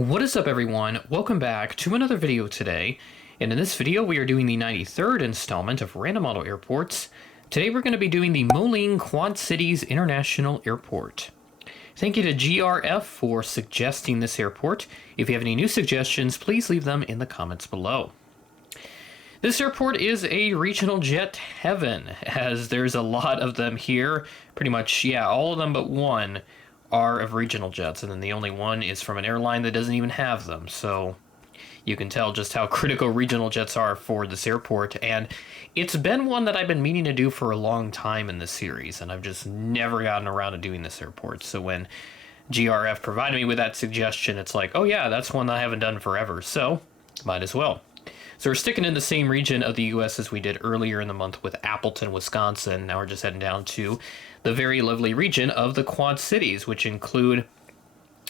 What is up, everyone? Welcome back to another video today, and in this video we are doing the 93rd installment of Random Model Airports. Today we're going to be doing the Moline Quad Cities International Airport. Thank you to GRF for suggesting this airport. If you have any new suggestions, please leave them in the comments below. This airport is a regional jet heaven, as there's a lot of them here. Pretty much, yeah, all of them but one are of regional jets, and then the only one is from an airline that doesn't even have them. So you can tell just how critical regional jets are for this airport, and it's been one that I've been meaning to do for a long time in this series, and I've just never gotten around to doing this airport. So when GRF provided me with that suggestion, it's like, oh yeah, that's one that I haven't done forever, so might as well. So we're sticking in the same region of the U.S. as we did earlier in the month with Appleton, Wisconsin. Now we're just heading down to the very lovely region of the Quad Cities, which include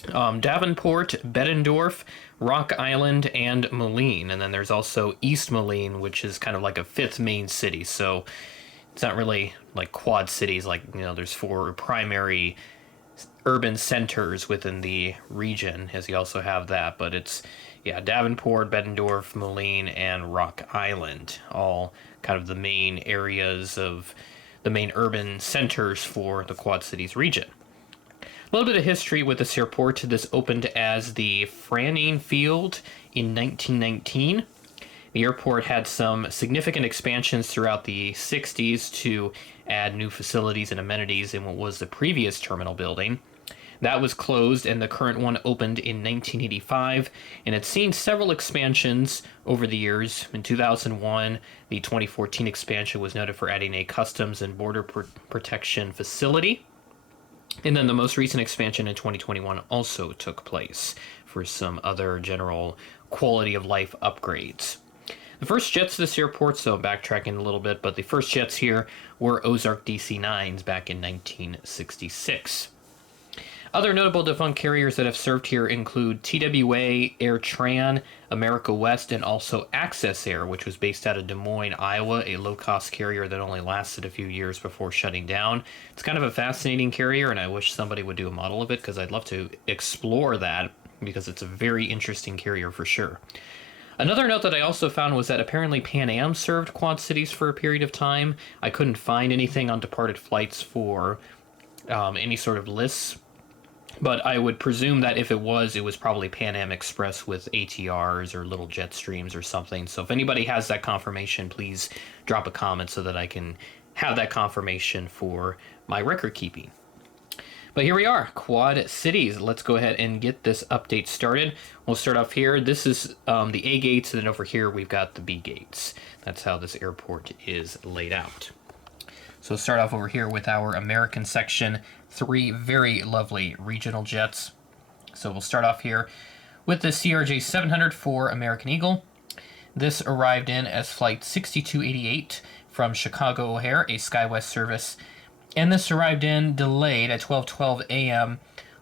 Davenport, Bettendorf, Rock Island, and Moline. And then there's also East Moline, which is kind of like a fifth main city. So it's not really like quad cities, like, you know, there's four primary urban centers within the region, as you also have that, but it's, yeah, Davenport, Bettendorf, Moline, and Rock Island, all kind of the main areas of the main urban centers for the Quad Cities region. A little bit of history with this airport. This opened as the Franning Field in 1919. The airport had some significant expansions throughout the 60s to add new facilities and amenities in what was the previous terminal building. That was closed, and the current one opened in 1985, and it's seen several expansions over the years. In 2001, the 2014 expansion was noted for adding a customs and border protection facility. And then the most recent expansion in 2021 also took place for some other general quality of life upgrades. The first jets to this airport, so backtracking a little bit, but the first jets here were Ozark DC-9s back in 1966. Other notable defunct carriers that have served here include TWA, AirTran, America West, and also Access Air, which was based out of Des Moines, Iowa, a low-cost carrier that only lasted a few years before shutting down. It's kind of a fascinating carrier, and I wish somebody would do a model of it, because I'd love to explore that, because it's a very interesting carrier for sure. Another note that I also found was that apparently Pan Am served Quad Cities for a period of time. I couldn't find anything on departed flights for any sort of lists, but I would presume that if it was probably Pan Am Express with ATRs or little jet streams or something. So if anybody has that confirmation, please drop a comment so that I can have that confirmation for my record keeping. But here we are, Quad Cities. Let's go ahead and get this update started. We'll start off here. This is the A gates, and then over here we've got the B gates. That's how this airport is laid out. So start off over here with our American section, three very lovely regional jets. So we'll start off here with the CRJ 700 for American Eagle. This arrived in as Flight 6288 from Chicago O'Hare, a SkyWest service. And this arrived in delayed at 12:12 a.m.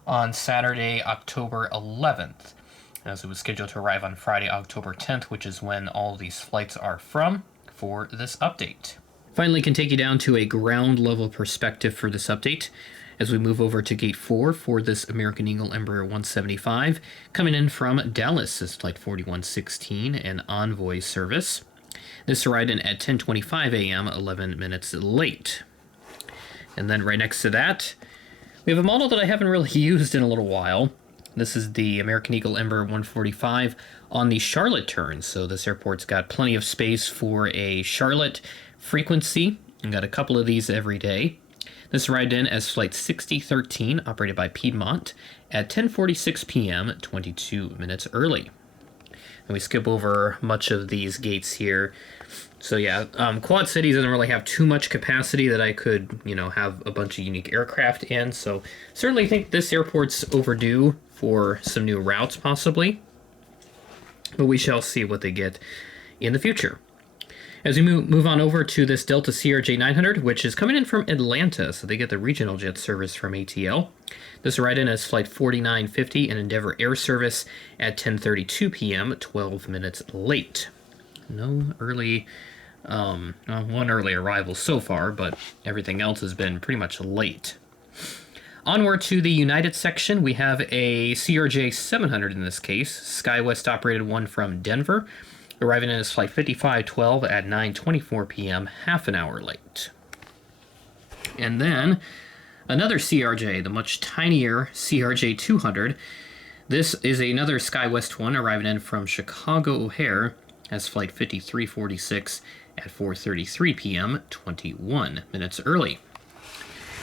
on Saturday, October 11th, as it was scheduled to arrive on Friday, October 10th, which is when all these flights are from for this update. Finally, can take you down to a ground level perspective for this update as we move over to Gate 4 for this American Eagle Embraer 175, coming in from Dallas is Flight 4116, an Envoy service. This arrived in at 10:25 a.m., 11 minutes late. And then right next to that, we have a model that I haven't really used in a little while. This is the American Eagle Embraer 145 on the Charlotte turn. So this airport's got plenty of space for a Charlotte frequency, and got a couple of these every day. This arrived in as Flight 6013, operated by Piedmont, at 10:46 p.m., 22 minutes early. And we skip over much of these gates here. So yeah, Quad Cities doesn't really have too much capacity that I could, you know, have a bunch of unique aircraft in. So certainly think this airport's overdue for some new routes, possibly. But we shall see what they get in the future. As we move on over to this Delta CRJ 900, which is coming in from Atlanta, so they get the regional jet service from ATL. This arrived in as Flight 4950, an Endeavor Air service at 10:32 p.m., 12 minutes late. No early, one early arrival so far, but everything else has been pretty much late. Onward to the United section, we have a CRJ 700 in this case, SkyWest operated one from Denver, arriving in his flight 5512 at 9:24 p.m., half an hour late. And then another CRJ, the much tinier CRJ 200. This is another SkyWest one arriving in from Chicago O'Hare as flight 5346 at 4:33 p.m., 21 minutes early.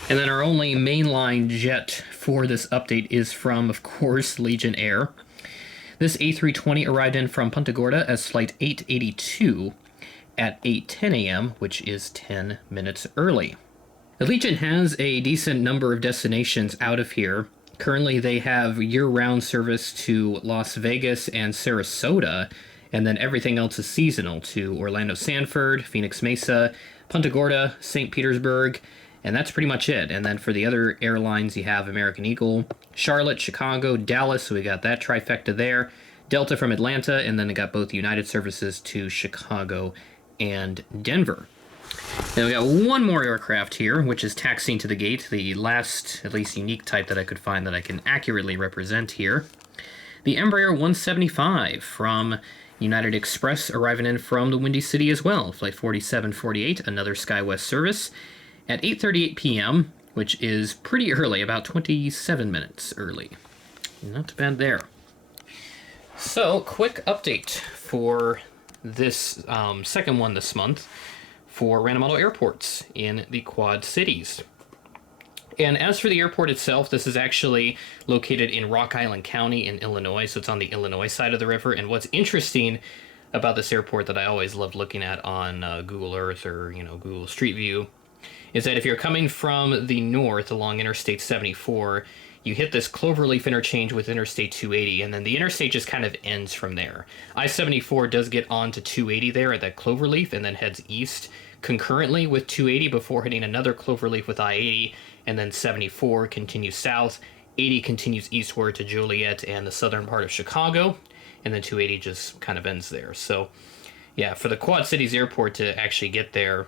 And then our only mainline jet for this update is from, of course, Legion Air. This A320 arrived in from Punta Gorda as flight 882 at 8:10 a.m., which is 10 minutes early. The Legion has a decent number of destinations out of here. Currently, they have year-round service to Las Vegas and Sarasota, and then everything else is seasonal to Orlando Sanford, Phoenix Mesa, Punta Gorda, St. Petersburg, and that's pretty much it. And then for the other airlines, you have American Eagle, Charlotte, Chicago, Dallas, so we got that trifecta there, Delta from Atlanta, and then they got both United services to Chicago and Denver. Then we got one more aircraft here, which is taxiing to the gate, the last, at least unique type that I could find that I can accurately represent here. The Embraer 175 from United Express arriving in from the Windy City as well, flight 4748, another SkyWest service, at 8:38 p.m., which is pretty early, about 27 minutes early. Not bad there. So, quick update for this second one this month for random model airports in the Quad Cities. And as for the airport itself, this is actually located in Rock Island County in Illinois, so it's on the Illinois side of the river. And what's interesting about this airport that I always loved looking at on Google Earth or Google Street View is that if you're coming from the north along Interstate 74, you hit this Cloverleaf interchange with Interstate 280, and then the interstate just kind of ends from there. I-74 does get onto 280 there at that Cloverleaf and then heads east concurrently with 280 before hitting another Cloverleaf with I-80, and then 74 continues south, 80 continues eastward to Joliet and the southern part of Chicago, and then 280 just kind of ends there. So, yeah, for the Quad Cities Airport to actually get there,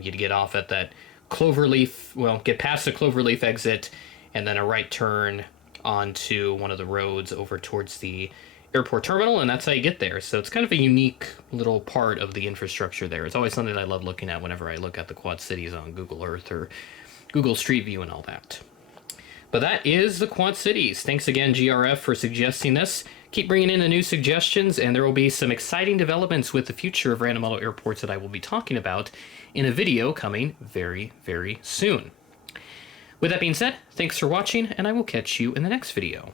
you'd get off at that Cloverleaf, well, get past the Cloverleaf exit, and then a right turn onto one of the roads over towards the airport terminal, and that's how you get there. So it's kind of a unique little part of the infrastructure there. It's always something I love looking at whenever I look at the Quad Cities on Google Earth or Google Street View and all that. But that is the Quad Cities. Thanks again, GRF, for suggesting this. Keep bringing in the new suggestions, and there will be some exciting developments with the future of random model airports that I will be talking about in a video coming very, very soon. With that being said, thanks for watching, and I will catch you in the next video.